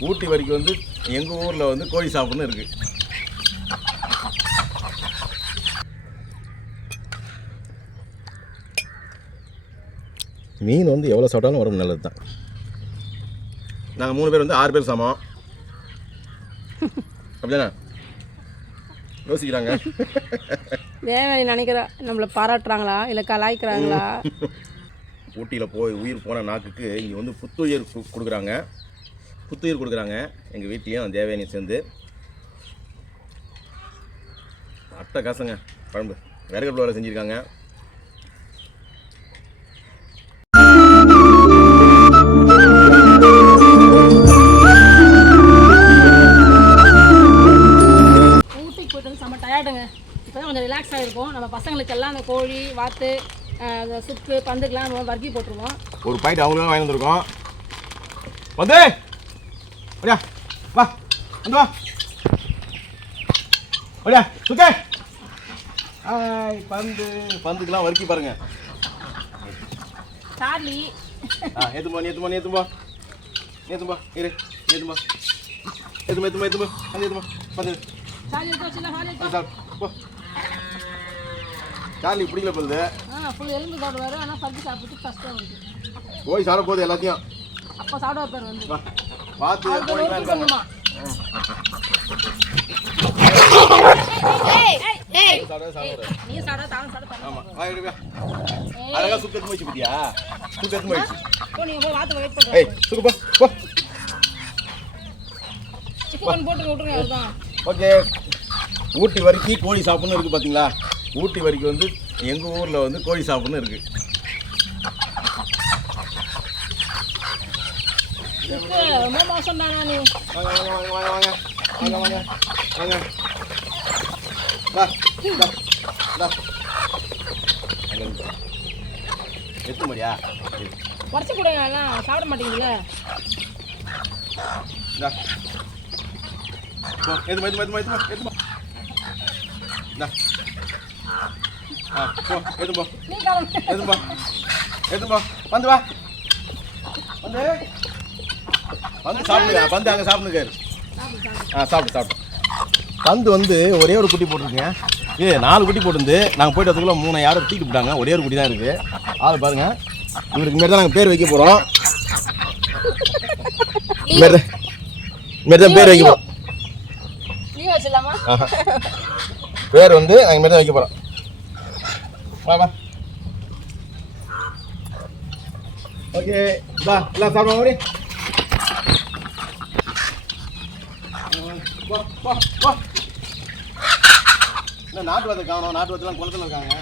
ஊட்டி வரைக்கும் வந்து எங்கள் ஊரில் வந்து கோழி சாப்பிட்னு இருக்குது மீன் வந்து எவ்வளோ சாப்பிட்டாலும் உடம்பு நல்லது தான் நாங்கள் மூணு பேர் வந்து ஆறு பேர் சமம் அப்படிதானே? யோசிக்கிறாங்க. தேவதை நினைக்கிறா நம்மளை பாராட்டுறாங்களா இல்லை கலாய்க்கிறாங்களா? ஊட்டியில் போய் உயிர் போன நாக்குக்கு இங்கே வந்து புத்துயிர் கு- கொடுக்குறாங்க. புத்துயிர் கொடுக்குறாங்க. எங்கள் வீட்டையும் தேவயானி சேர்ந்து. அட்டை காசுங்க குழம்பு. விறகு வேலை செஞ்சுருக்காங்க. ரிலாக்ஸ் ஆகிருக்கும் நம்ம பசங்களுக்கு எல்லாம் அந்த கோழி வாத்து சுக்கு பந்துக்கெலாம் வர்க்கி போட்டுருவோம். ஒரு பாயிண்ட் அவங்களும் வாங்கி வந்திருக்கோம். வந்து ஓடியா வா வந்து வா ஓடியா சுத்தே ஹாய் பந்து பந்துக்கெல்லாம் வறுக்கி பாருங்க. சார்லி. ஆ ஏத்துமா ஏத்துமா ஏத்துமா ஏத்துமா இரு ஏத்துமா ஏத்துமா ஏத்துமா ஏத்துமா அது ஏத்துமா பந்து. சார்லி எடுத்து வச்சிடலாம் சார்லி எடுத்து சார் போ. சார்லி பிடிக்கல பல்லு ஆ ஃபுல் எலும்பு சாப்பிடுவாரு. ஆனால் பல்லு சாப்பிட்டு ஃபஸ்ட்டாக வந்து போய் சாப்பிட போகுது எல்லாத்தையும். அப்போ சாப்பிட வைப்பார் வந்து. அழகா சுத்தத்து போயிடுச்சு பத்தியா? சுத்தத்து போயிடுச்சு ஏய் சுக்கு போ சிக்கன் ஓகே. ஊட்டி வரைக்கும் கோழி சாப்பிட்னு இருக்குது பார்த்தீங்களா ஊட்டி வரைக்கும் வந்து எங்கள் ஊரில் வந்து கோழி சாப்பிட்னு இருக்குது சிக்கு ரொம்ப மோசம் தானா நீ வாங்க வாங்க வாங்க வாங்க வாங்க வாங்க வாங்க வாங்க வா இந்தா, இந்தா. அங்க இருந்து. எத்து முடியா உடச்சி கொடுங்க எல்லாம் சாப்பிட மாட்டீங்களே இந்தா போ எதுமா எதுமா எதுமா எதுமா எதுமா இந்தா ஆ போ எதுமா நீ கிளம்பு எதுமா எதுமா வந்து வா வந்து வந்து சாப்பிடுங்க பந்து அங்கே சாப்பிடுங்க ஆ சாப்பிட்டு சாப்பிட்டு பந்து வந்து ஒரே ஒரு குட்டி போட்டிருக்குங்க ஏ நாலு குட்டி போட்டிருந்து நாங்கள் போயிட்டு வரதுக்குள்ள மூணு யாரும் தூக்கிட்டு போட்டாங்க ஒரே ஒரு குட்டி தான் இருக்குது ஆள் பாருங்க. இவருக்கு மாரி தான் நாங்கள் பேர் வைக்க போகிறோம் மாரி தான் மாரி தான் பேர் வைக்க போகிறோம். பேர் வந்து நாங்கள் மாரி தான் வைக்க போகிறோம் வா ஓகே வா எல்லாம் சாப்பிடுவோம் என்ன நாட்டு வத்தை காணும் நாட்டு வத்தெல்லாம் குளத்தில் இருக்காங்க.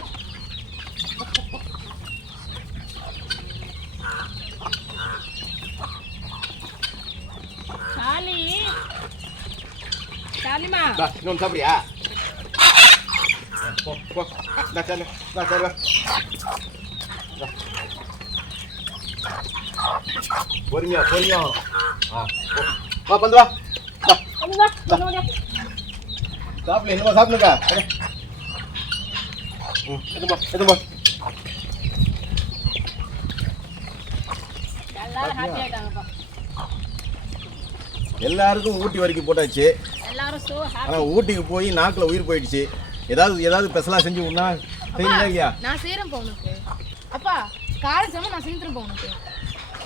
இன்னொன்று சாப்பிடியா பொறுமையா பொறுமையா. ஆ வா பந்து வா. சாப்பிடல என்னமா எதுமா எதுமா எல்லாருக்கும் ஊட்டி வரைக்கும் போட்டாச்சு. ஆனால் ஊட்டிக்கு போய் நாக்கில் உயிர் போயிடுச்சு. ஏதாவது ஏதாவது ஸ்பெஷலாக செஞ்சு விடனா செய்யலாம் இல்லையா நான் செய்கிறேன்ப்பா உனக்கு அப்பா காலை சமம் நான் செஞ்சுருப்பேன் உனக்கு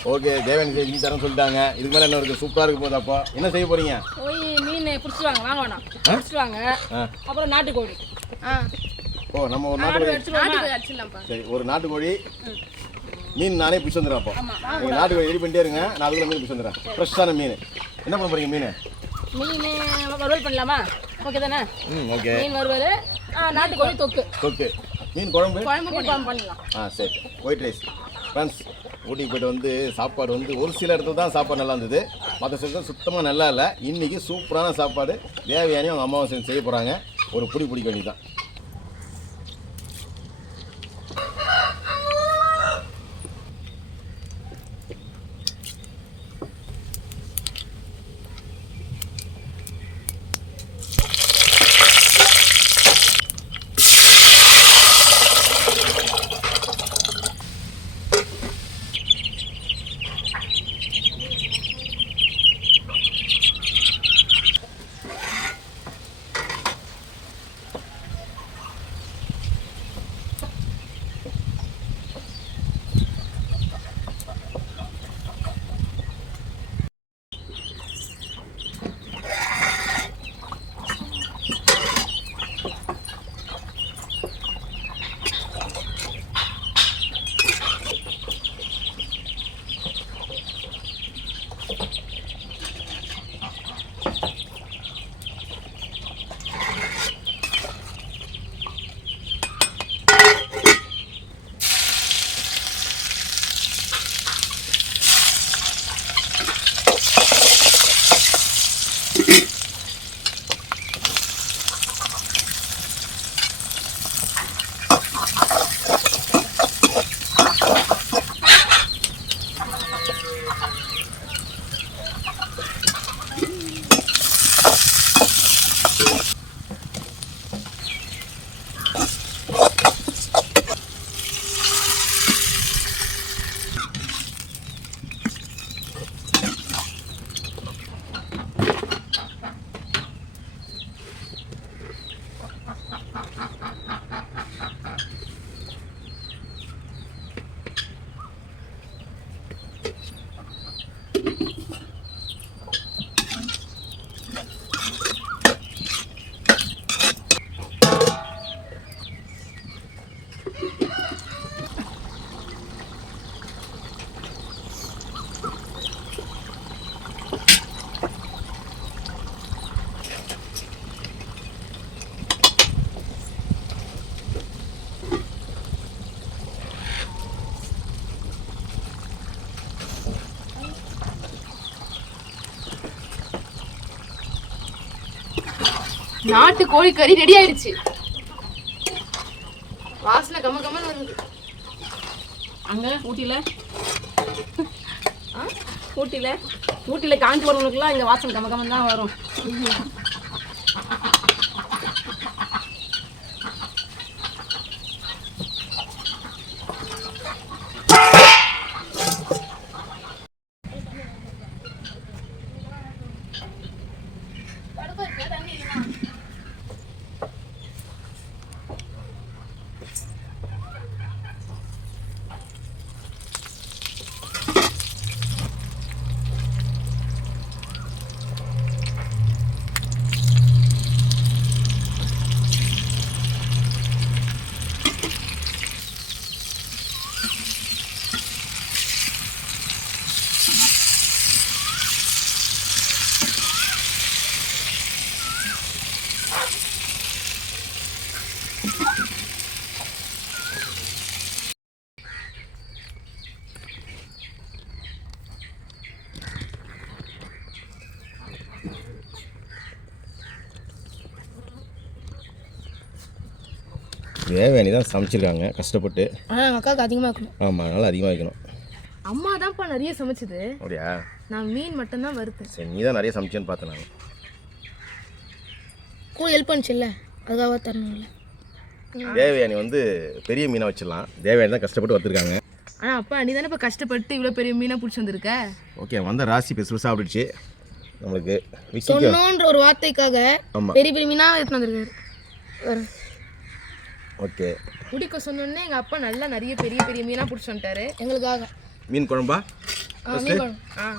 ஓகே தேவன் செஞ்சு தரேன்னு சொல்லிட்டாங்க. இதுக்கு மேலே என்ன இருக்குது சூப்பராக இருக்கும் போது அப்போ. என்ன செய்ய போகிறீங்க போய் மீன் பிடிச்சிட்டு வாங்க வேணாம். பிடிச்சிட்டு வாங்க ஆ. அப்புறம் நாட்டுக்கோழி. ஆ. ஓ நம்ம ஒரு நாட்டு நாட்டுக்கோழி சரி ஒரு நாட்டுக்கோழி. மீன் நானே பிடிச்சி வந்துடுறேன் அப்போ. நீங்கள் நாட்டுக்கோழி ரெடி பண்ணிட்டே இருங்க. நான் அதுக்குள்ள மீன் பிடிச்சி வந்துடுறேன். ஃப்ரெஷ்ஷான மீன். என்ன பண்ண போகிறீங்க மீன்? மீன் வறுவல் பண்ணலாமா? ஓகே தானே? ம் ஓகே மீன் வறுவல் நாட்டுக்கோழி தொக்கு. தொக்கு. மீன் குழம்பு? குழம்பு பண்ணிடலாம். ஆ சரி. ஒயிட் ரைஸ் ஃப்ரெண்ட்ஸ் ஊட்டிக்கு போய்ட்டு வந்து சாப்பாடு வந்து ஒரு சில இடத்துல தான் சாப்பாடு நல்லா இருந்தது. மற்ற சில சுத்தமாக நல்லா இல்லை. இன்றைக்கி சூப்பரான சாப்பாடு. தேவையானி அவங்க அம்மாவை செஞ்சு செய்ய போகிறாங்க ஒரு பிடி பிடிக்க வேண்டியதான் நாட்டு கோழி கறி ரெடி ஆயிடுச்சு. வாசனை கம்ம கம்மன்னு வருது. அங்க ஊட்டியில் ஊட்டில? ஊட்டியில் காஞ்சி வரவங்களுக்குலாம் இங்கே வாசல் கம கம்மன் தான் வரும். தேவயானி தான் சமைச்சிருக்காங்க. கஷ்டப்பட்டு. ஆனால் அக்காவுக்கு அதிகமாக இருக்கணும் ஆமாம் அதனால் அதிகமாக வைக்கணும். அம்மா தான்ப்பா நிறைய சமைச்சது. அப்படியா? நான் மீன் மட்டும்தான் வறுத்தேன். சரி நீ தான் நிறைய சமைச்சேன்னு பார்த்தேன் நான். கூட ஹெல்ப் பண்ணுச்சுல்ல? அதுக்காக தரணும்ல? தேவயானி வந்து பெரிய மீனை வச்சிடலாம். தேவயானி தான் கஷ்டப்பட்டு வந்திருக்காங்க ஆனால் அப்பா நீ தானே இப்போ கஷ்டப்பட்டு இவ்வளோ பெரிய மீனாக பிடிச்சி வந்திருக்க? ஓகே வந்த ராசி பெருசு சாப்பிடுச்சு நம்மளுக்கு விக்கிக்கு. சொன்னோன்ற ஒரு வார்த்தைக்காக பெரிய பெரிய மீனாக எடுத்துன்னு வந்திருக்காரு. ஓகே. பிடிக்க சொன்னோன்னே எங்கள் அப்பா நல்லா நிறைய பெரிய பெரிய மீனாக பிடிச்சி வந்துட்டாரு. எங்களுக்காக. மீன் குழம்பா? ஆ மீன் குழம்பு. ஆ.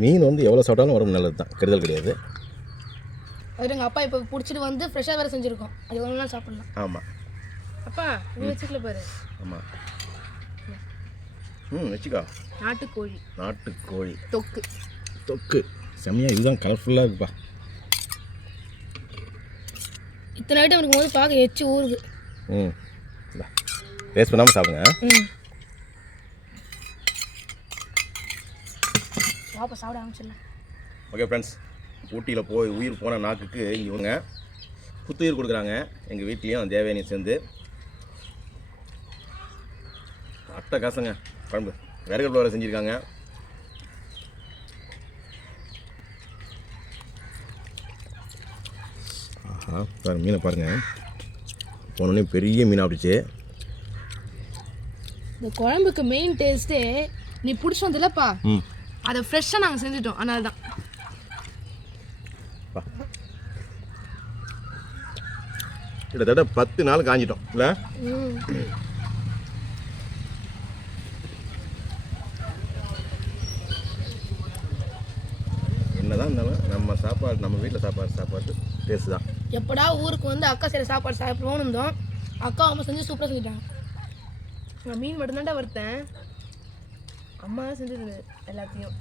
மீன் வந்து எவ்வளோ சாப்பிட்டாலும் உடம்பு நல்லது தான் கெடுதல் கிடையாது. அது எங்கள் அப்பா இப்போ பிடிச்சிட்டு வந்து ஃப்ரெஷ்ஷாக வேறு செஞ்சுருக்கோம். அது ஒன்று நாள் சாப்பிட்லாம். ஆமாம் அப்பா இது வச்சுக்கல பாரு. ஆமாம் ம் வச்சுக்கோ. நாட்டுக்கோழி. நாட்டுக்கோழி. தொக்கு. தொக்கு. செம்மையாக இதுதான் கலர்ஃபுல்லாக இருக்குப்பா. இத்தனை ஐட்டம் இருக்கும்போது பார்க்க எச்சு ஊறுது. ம். வேஸ்ட் பண்ணாமல் சாப்பிடுங்க. ம். பாப்பா சாப்பிட ஆரம்பிச்சிடலாம் ஓகே ஃப்ரெண்ட்ஸ் ஊட்டியில் போய் உயிர் போன நாக்குக்கு இவங்க புத்துயிர் கொடுக்குறாங்க. எங்கள் வீட்லேயும் தேவயானி சேர்ந்து. அட்டை காசுங்க குழம்பு. விறகு வர செஞ்சுருக்காங்க. ஆஹா பாருங்க மீனை பாருங்கள் போனோடனே பெரிய மீன் ஆப்பிடுச்சு. இந்த குழம்புக்கு மெயின் டேஸ்ட்டே நீ பிடிச்சி வந்தில்லப்பா ம். அதை ஃப்ரெஷ்ஷாக நாங்கள் செஞ்சுட்டோம். அதனால தான். கிட்டத்தட்ட பத்து நாள் காஞ்சிட்டோம். இல்லை? என்னதான் இருந்தாலும் நம்ம சாப்பாடு நம்ம வீட்டில் சாப்பாடு சாப்பாடு டேஸ்ட் தான். எப்படா ஊருக்கு வந்து அக்கா செய்கிற சாப்பாடு சாப்பிடுவோம்னு இருந்தோம். அக்கா அவங்க செஞ்சு சூப்பராக செஞ்சுட்டாங்க. நான் மீன் மட்டும்தான்டா வறுத்தேன். அம்மா தான் செஞ்சது எல்லாத்தையும்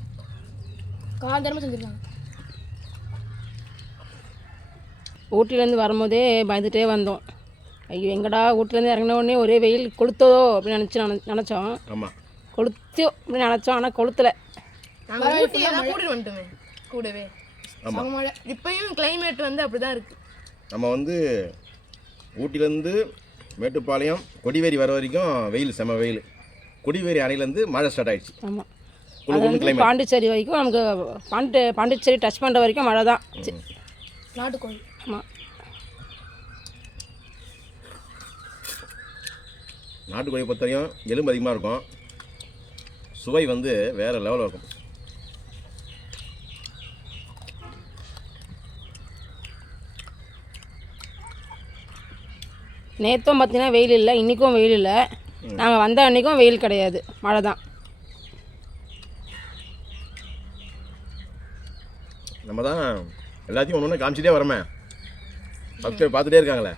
காந்தரமாக செஞ்சுருக்காங்க. ஊட்டிலேருந்து வரும்போதே பயந்துட்டே வந்தோம். ஐயோ எங்கடா ஊட்டிலேருந்து இறங்கின உடனே ஒரே வெயில் கொளுத்ததோ அப்படின்னு நினச்சி நினச்சோம். ஆமாம் கொளுத்து அப்படின்னு நினச்சோம் ஆனால் கொளுத்தலை. நாங்கள் ஊட்டி எல்லாம் கூட்டிட்டு வந்துட்டோமே கூடவே. மழை. இப்பயும் climate வந்து அப்படிதான் இருக்கு. நம்ம வந்து ஊட்டிலேருந்து மேட்டுப்பாளையம் கொடிவேரி வர வரைக்கும் வெயில் செம வெயில். கொடிவேரி அணையிலேருந்து மழை ஸ்டார்ட் ஆயிடுச்சு. ஆமாம். பாண்டிச்சேரி வரைக்கும் நமக்கு பாண்டி பாண்டிச்சேரி டச் பண்ணுற வரைக்கும் மழை தான். நாட்டுக்கோழி. ஆமாம் நாட்டுக்கோழி பொறுத்தவரையும் எலும்பு அதிகமாக இருக்கும். சுவை வந்து வேறு லெவலில் இருக்கும். நேற்றும் பார்த்தீங்கன்னா வெயில் இல்லை இன்றைக்கும் வெயில் இல்லை. நாங்கள் வந்த அன்றைக்கும் வெயில் கிடையாது. மழை தான் நம்ம தான் எல்லாத்தையும் ஒன்று ஒன்று காமிச்சிட்டே வரமே ஃபஸ்ட்டு பார்த்துட்டே இருக்காங்களே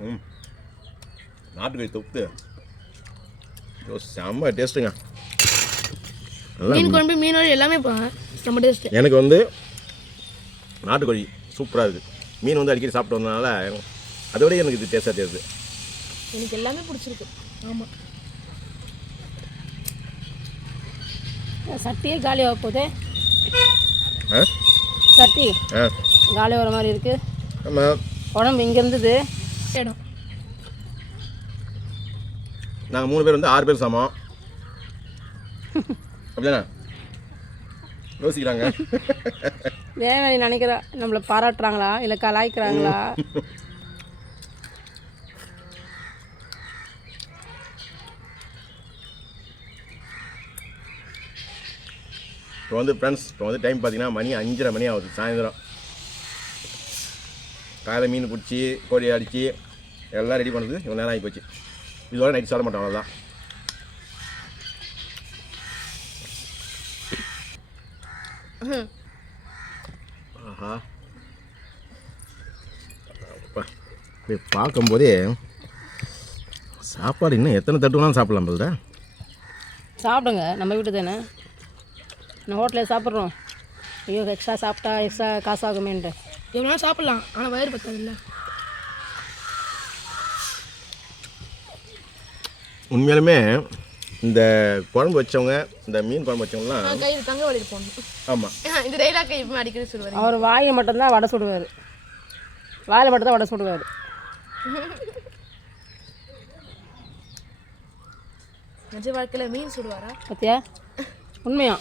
ம் நாட்டுக்கோழி தொப்பு ஐயோ, செம்ம டேஸ்ட்டுங்க. மீன் குழம்பு மீன் வழி எல்லாமே பா- செம்ம டேஸ்ட் எனக்கு வந்து நாட்டுக்கோழி சூப்பராக இருக்குது மீன் வந்து அடிக்கடி சாப்பிட்டு வந்ததுனால அதோடய எனக்கு இது டேஸ்ட்டாக தெரியுது. எனக்கு எல்லாமே பிடிச்சிருக்கு. ஆமாம் சட்டியே காலி ஆக போகுது. சட்டி ஆ. காலி வர மாதிரி இருக்குது ஆமாம் உடம்பு இங்கே இருந்தது. இடம். நாங்கள் மூணு பேர் வந்து ஆறு பேர் சமம் அப்படிதானே? யோசிக்கிறாங்க. தேவனி நினைக்கிறா. நம்மளை பாராட்டுறாங்களா? இல்லை கலாய்க்கிறாங்களா? இப்போ வந்து ஃப்ரெண்ட்ஸ் இப்போ வந்து டைம் பார்த்தீங்கன்னா மணி அஞ்சரை மணி ஆகுது சாயந்தரம். காலையில் மீன் பிடிச்சி கோழி அடித்து எல்லாம் ரெடி பண்ணுறது இவ்வளோ நேரம் ஆகி போச்சு இதோட நைட் சாப்பிட மாட்டோம் அவ்வளோதான் ஆஹா. இப்படி பார்க்கும்போதே சாப்பாடு இன்னும் எத்தனை தட்டு வேணாலும் சாப்பிடலாம் போல்தா சாப்பிடுங்க நம்ம வீட்டு தானே. நான் ஹோட்டலில் சாப்பிட்றோம். ஐயோ எக்ஸ்ட்ரா சாப்பிட்டா எக்ஸ்ட்ரா காசு ஆகுமேன்ட்டு எவ்வளோ சாப்பிடலாம் ஆனால் வயிறு பத்தாது இல்லை உண்மையாலுமே இந்த குழம்பு வச்சவங்க இந்த மீன் குழம்பு வச்சவங்கலாம் கையில் தங்க வலிட்டு போகணும். ஆமாம் இந்த டைலாக் இப்போ அடிக்கடி சொல்லுவார். அவர் வாயை மட்டும்தான் வடை சுடுவார். வாயில் மட்டும்தான் வடை சுடுவார். நிஜ வாழ்க்கையில் மீன் சுடுவாரா? பார்த்தியா உண்மையா?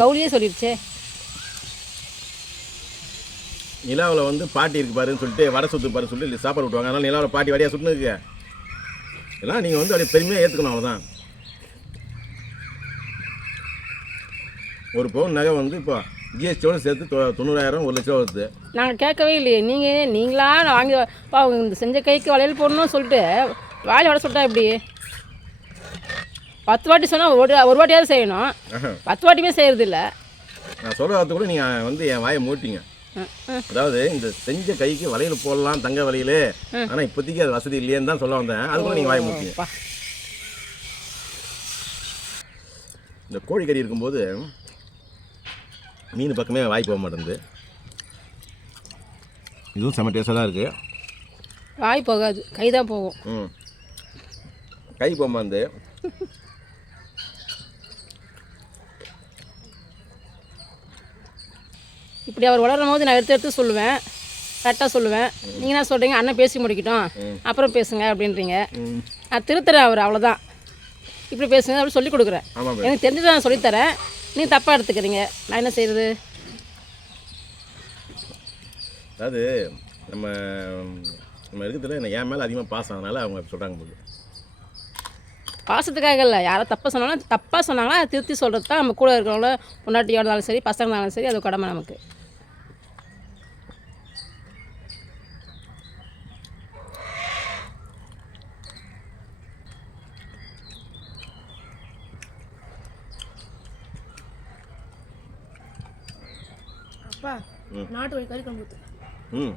கௌரியே சொல்லிடுச்சே நிலாவில் வந்து பாட்டி இருக்கு பாருன்னு சொல்லிட்டு வடை சுத்து பாரு சொல்லிட்டு சாப்பாடு விட்டுவாங்க அதனால் நிலாவில் பாட்டி வடையாக சுட்டுனுக்கு இதெல்லாம் நீங்கள் வந்து அப்படியே பெருமையாக ஏற்றுக்கணும் அவ்வளோதான் ஒரு பவுன் நகை வந்து இப்போ ஜிஎஸ்டியோடு சேர்த்து தொண்ணூறாயிரம் ஒரு லட்சம் வருது. நாங்கள் கேட்கவே இல்லையே. நீங்கள்? நீங்களா வாங்கி பா இந்த செஞ்ச கைக்கு வளையல் போடணும்னு சொல்லிட்டு வாயில் வடை சுட்டா எப்படி? பத்து வாட்டி சொன்னால் ஒரு ஒரு வாட்டியாவது செய்யணும். பத்து வாட்டியுமே செய்கிறது இல்லை நான் சொல்கிற வார்த்தை கூட நீங்கள் வந்து என் வாயை மூட்டிங்க அதாவது இந்த செஞ்ச கைக்கு வளையல் போடலாம் தங்க வளையல். ஆனால் இப்போதைக்கு அது வசதி இல்லையேன்னு தான் சொல்ல வந்தேன். அது கூட நீங்கள் வாயை பா இந்த கோழிக்கறி இருக்கும்போது மீன் பக்கமே வாய் போக மாட்டேங்குது. இதுவும் செம்ம டேஸ்டாக தான் இருக்குது வாய் போகாது. கை தான் போகும். ம். கை போக இப்படி அவர் வளரும் போது நான் எடுத்து எடுத்து சொல்லுவேன். கரெக்டாக சொல்லுவேன். நீங்கள் என்ன சொல்கிறீங்க அண்ணன் பேசி முடிக்கட்டும். அப்புறம் பேசுங்க அப்படின்றீங்க. நான் திருத்துறேன் அவர் அவ்வளோதான் இப்படி பேசுங்க அப்படி சொல்லி கொடுக்குறேன். எனக்கு தெரிஞ்சதை நான் சொல்லித்தரேன் நீங்கள் தப்பாக எடுத்துக்கிறீங்க. நான் என்ன செய்கிறது அதாவது நம்ம நம்ம இருக்கிறதுல என் மேலே அதிகமாக பாசம். அதனால் அவங்க சொல்கிறாங்க போது பாசத்துக்காக இல்லை. யாரோ தப்பாக சொன்னாலும் தப்பாக சொன்னாங்களோ அதை திருத்தி சொல்கிறது தான் நம்ம கூட இருக்கிறவங்கள பொண்டாட்டியோட இருந்தாலும் சரி பசங்க இருந்தாலும் சரி அது கடமை நமக்கு ம். நாட்டு கோழி கறி குழம்பு ம்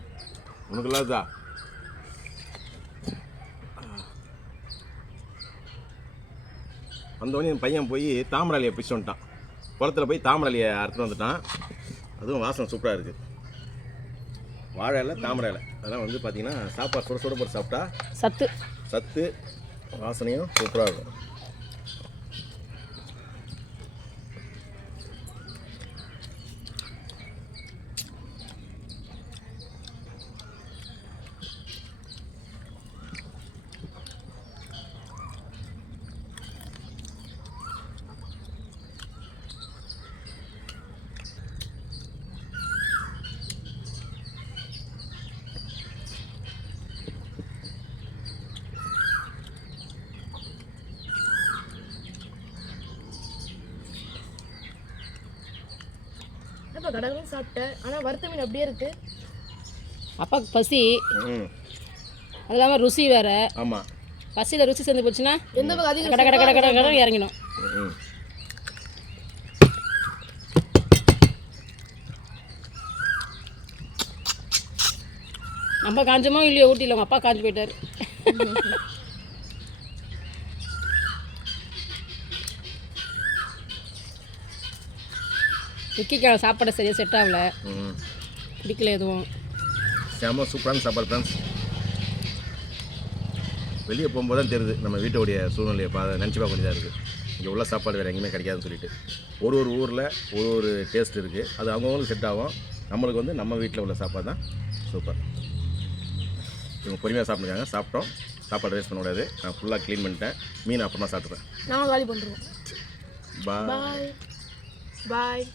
உனக்கு இல்லாததா? வந்தோடனே என் பையன் போய் தாமராளியை பிடிச்சு வந்துட்டான். குளத்துல போய் தாமராளியை அறுத்துட்டு வந்துட்டான். அதுவும் வாசனை சூப்பராக இருக்குது வாழை இலை தாமரை இலை. அதெல்லாம் வந்து பார்த்தீங்கன்னா சாப்பாடு சுட சுட போட்டு சாப்பிட்டா சத்து. சத்து வாசனையும் சூப்பராக இருக்கும். இப்போ கடகடன்னு சாப்பிட்டேன். ஆனால் வறுத்த மீன் அப்படியே இருக்கு. அப்பாவுக்கு பசி. ம். அது இல்லாமல் ருசி வேற. ஆமாம் பசியில் ருசி சேர்ந்து போச்சுன்னா எந்த பக்கம் அதிகம் கட கட கட கட கட இறங்கிடும். ம். நம்ம காஞ்சமோ இல்லையோ ஊட்டியில் உங்கள் அப்பா காஞ்சு போயிட்டாரு. விக்கிக்கான சாப்பாடு சரியாக செட் ஆகல. ம் பிடிக்கல எதுவும். செம சூப்பரான சாப்பாடு ஃப்ரெண்ட்ஸ் வெளியே போகும்போது தான் தெரியுது நம்ம வீட்டோடைய சூழ்நிலையை பா நினச்சி பார்க்க வேண்டியதாக இருக்குது இங்கே உள்ள சாப்பாடு வேறு எங்கேயுமே கிடைக்காதுன்னு சொல்லிட்டு. ஒரு ஒரு ஊரில் ஒரு ஒரு டேஸ்ட் இருக்குது அது அவங்கவுங்களுக்கு செட் ஆகும். நம்மளுக்கு வந்து நம்ம வீட்டில் உள்ள சாப்பாடு தான் சூப்பர் இவங்க பொறுமையாக சாப்பிட்டுருக்காங்க சாப்பிட்டோம். சாப்பாடு வேஸ்ட் பண்ணக்கூடாது நான் ஃபுல்லாக க்ளீன் பண்ணிட்டேன். மீன் அப்புறமா சாப்பிட்றேன் நாங்கள் காலி பண்ணுறோம் பாய் பாய்